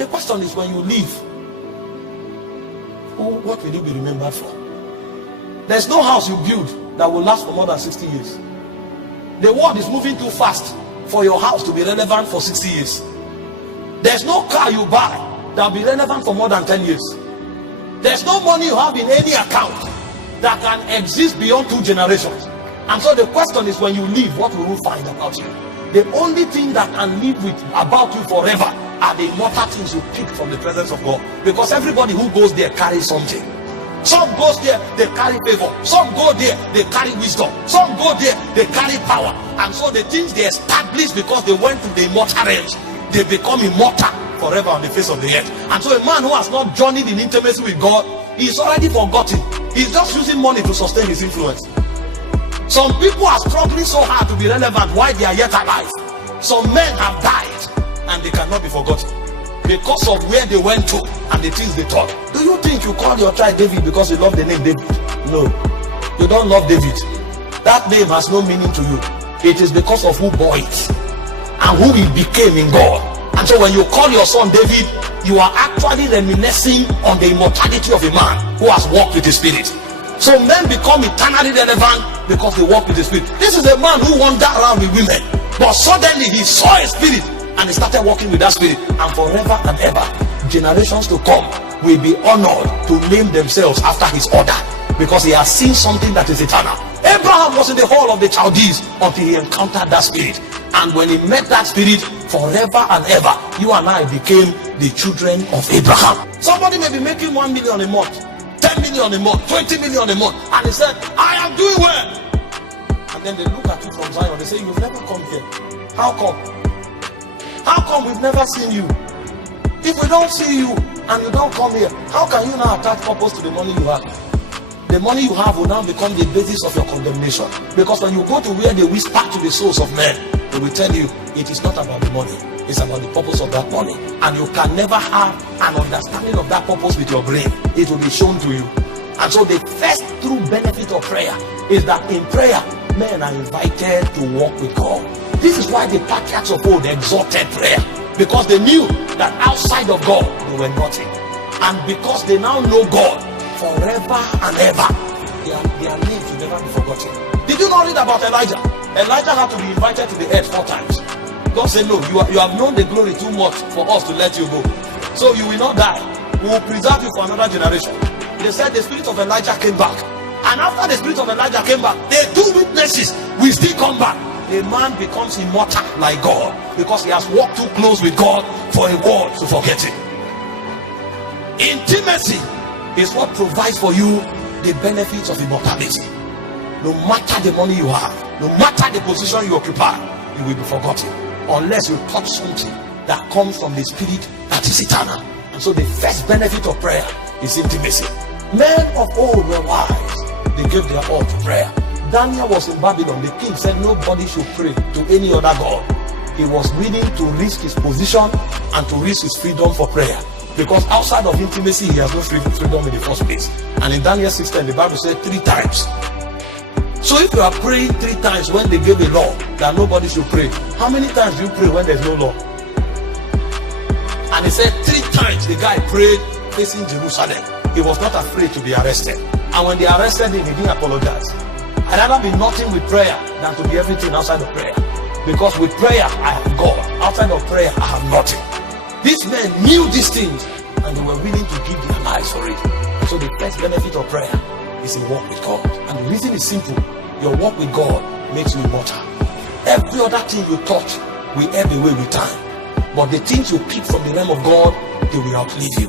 the question is, when you leave, what will you be remembered for? There's no house you build that will last for more than 60 years. The world is moving too fast for your house to be relevant for 60 years. There's no car you buy that will be relevant for more than 10 years. There's no money you have in any account that can exist beyond 2 generations. And so the question is, when you leave, what will you find about you? The only thing that can live with about you forever are the immortal things you pick from the presence of God. Because everybody who goes there carries something. Some goes there, they carry favor. Some go there, they carry wisdom. Some go there, they carry power. And so the things they establish because they went to the immortal realms, they become immortal forever on the face of the earth. And so a man who has not journeyed in intimacy with God, he's already forgotten. He's just using money to sustain his influence. Some people are struggling so hard to be relevant while they are yet alive. Some men have died and they cannot be forgotten because of where they went to and the things they taught. Do you think you call your child David because you love the name David? No, you don't love David. That name has no meaning to you. It is because of who bore it and who he became in God. And so when you call your son David, you are actually reminiscing on the immortality of a man who has walked with the Spirit. So men become eternally relevant because they walk with the Spirit. This is a man who wandered around with women, but suddenly he saw a spirit and he started walking with that spirit. And forever and ever, generations to come will be honored to name themselves after his order, because he has seen something that is eternal. Abraham was in the hall of the Chaldees until he encountered that spirit. And when he met that spirit, forever and ever, you and I became the children of Abraham. Somebody may be making 1 million a month, 10 million a month, 20 million a month, and he said, I am doing well. And then they look at you from Zion, they say, you've never come here. How come? How come we've never seen you? If we don't see you and you don't come here, how can you now attach purpose to the money you have? The money you have will now become the basis of your condemnation. Because when you go to where they whisper to the souls of men, they will tell you it is not about the money, it's about the purpose of that money. And you can never have an understanding of that purpose with your brain. It will be shown to you. And so the first true benefit of prayer is that in prayer, men are invited to walk with God. This is why the patriarchs of old exalted prayer, because they knew that outside of God they were nothing. And because they now know God forever and ever, their names will never be forgotten. Did you not read about Elijah? Elijah had to be invited to the earth 4 times. God said, no, you have known the glory too much for us to let you go. So you will not die. We will preserve you for another generation. They said the spirit of Elijah came back. And after the spirit of Elijah came back, the 2 witnesses will still come back. A man becomes immortal like God because he has walked too close with God for a world to forget him. Intimacy is what provides for you the benefits of immortality. No matter the money you have, no matter the position you occupy, you will be forgotten unless you touch something that comes from the spirit that is eternal. And so the first benefit of prayer is intimacy. Men of old were wise. They gave their all to prayer. Daniel was in Babylon. The king said nobody should pray to any other god. He was willing to risk his position and to risk his freedom for prayer, because outside of intimacy he has no freedom in the first place. And in Daniel 6:10 the Bible said 3 times. So if you are praying 3 times when they gave a law that nobody should pray, how many times do you pray when there's no law? And he said 3 times the guy prayed facing Jerusalem. He was not afraid to be arrested. And when they arrested him, he didn't apologize. I'd rather be nothing with prayer than to be everything outside of prayer. Because with prayer I have God. Outside of prayer I have nothing. These men knew these things and they were willing to give their lives for it. So the first benefit of prayer is a walk with God. And the reason is simple. Your walk with God makes you immortal. Every other thing you touch will ebb away with time. But the things you pick from the realm of God, they will outlive you.